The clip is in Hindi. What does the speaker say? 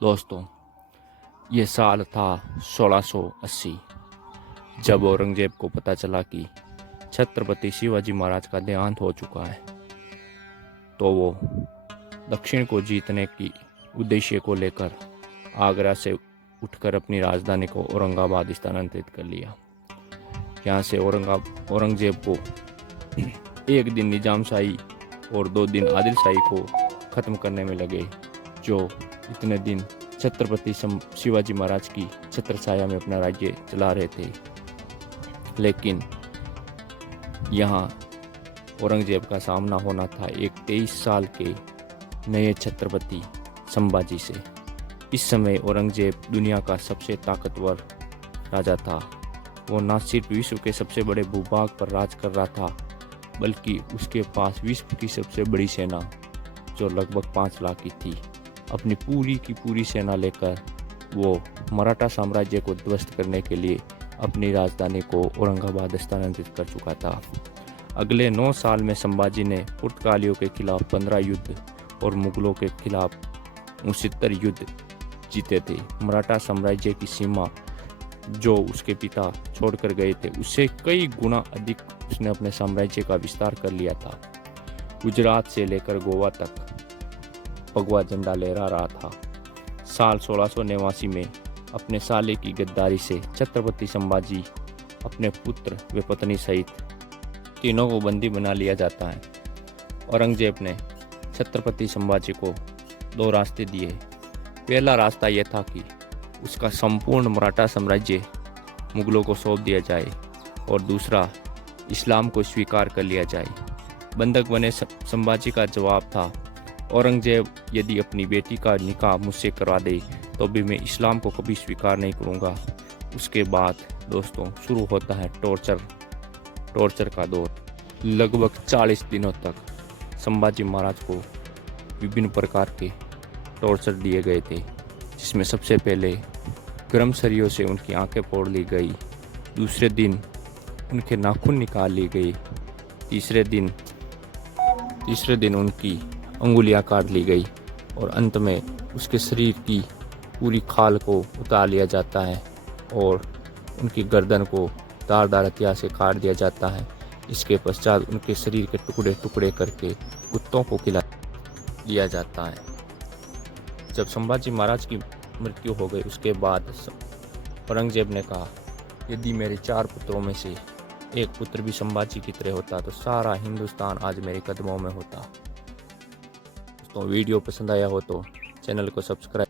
दोस्तों, ये साल था 1680। जब औरंगजेब को पता चला कि छत्रपति शिवाजी महाराज का देहांत हो चुका है, तो वो दक्षिण को जीतने की उद्देश्य को लेकर आगरा से उठकर अपनी राजधानी को औरंगाबाद स्थानांतरित कर लिया। यहाँ से औरंगजेब को एक दिन निजामशाही और 2 दिन आदिलशाही को ख़त्म करने में लगे, जो इतने दिन छत्रपति शिवाजी महाराज की छत्रछाया में अपना राज्य चला रहे थे। लेकिन यहाँ औरंगजेब का सामना होना था एक 23 साल के नए छत्रपति संभाजी से। इस समय औरंगजेब दुनिया का सबसे ताकतवर राजा था। वो न सिर्फ विश्व के सबसे बड़े भूभाग पर राज कर रहा था, बल्कि उसके पास विश्व की सबसे बड़ी सेना, जो लगभग 5 लाख की थी, अपनी पूरी की पूरी सेना लेकर वो मराठा साम्राज्य को ध्वस्त करने के लिए अपनी राजधानी को औरंगाबाद स्थानांतरित कर चुका था। अगले 9 साल में संभाजी ने पुर्तगालियों के खिलाफ 15 युद्ध और मुगलों के खिलाफ 69 युद्ध जीते थे। मराठा साम्राज्य की सीमा जो उसके पिता छोड़कर गए थे, उससे कई गुना अधिक उसने अपने साम्राज्य का विस्तार कर लिया था। गुजरात से लेकर गोवा तक भगवा झंडा लहरा रहा था। साल 1689 में अपने साले की गद्दारी से छत्रपति संभाजी अपने पुत्र व पत्नी सहित तीनों को बंदी बना लिया जाता है। औरंगजेब ने छत्रपति संभाजी को 2 रास्ते दिए। पहला रास्ता यह था कि उसका संपूर्ण मराठा साम्राज्य मुगलों को सौंप दिया जाए और दूसरा इस्लाम को स्वीकार कर लिया जाए। बंधक बने संभाजी का जवाब था, औरंगजेब यदि अपनी बेटी का निकाह मुझसे करवा दे तो भी मैं इस्लाम को कभी स्वीकार नहीं करूँगा। उसके बाद दोस्तों शुरू होता है टॉर्चर का दौर। लगभग 40 दिनों तक संभाजी महाराज को विभिन्न प्रकार के टॉर्चर दिए गए थे, जिसमें सबसे पहले गर्म सरियों से उनकी आंखें फोड़ ली गई, दूसरे दिन उनके नाखून निकाल लिए गए, तीसरे दिन उनकी अंगुलियां काट ली गई और अंत में उसके शरीर की पूरी खाल को उतार लिया जाता है और उनकी गर्दन को धारदार हथियार से काट दिया जाता है। इसके पश्चात उनके शरीर के टुकड़े टुकड़े करके कुत्तों को खिला दिया जाता है। जब संभाजी महाराज की मृत्यु हो गई, उसके बाद औरंगजेब ने कहा, यदि मेरे 4 पुत्रों में से एक पुत्र भी संभाजी की तरह होता तो सारा हिंदुस्तान आज मेरे कदमों में होता। दोस्तों, वीडियो पसंद आया हो तो चैनल को सब्सक्राइब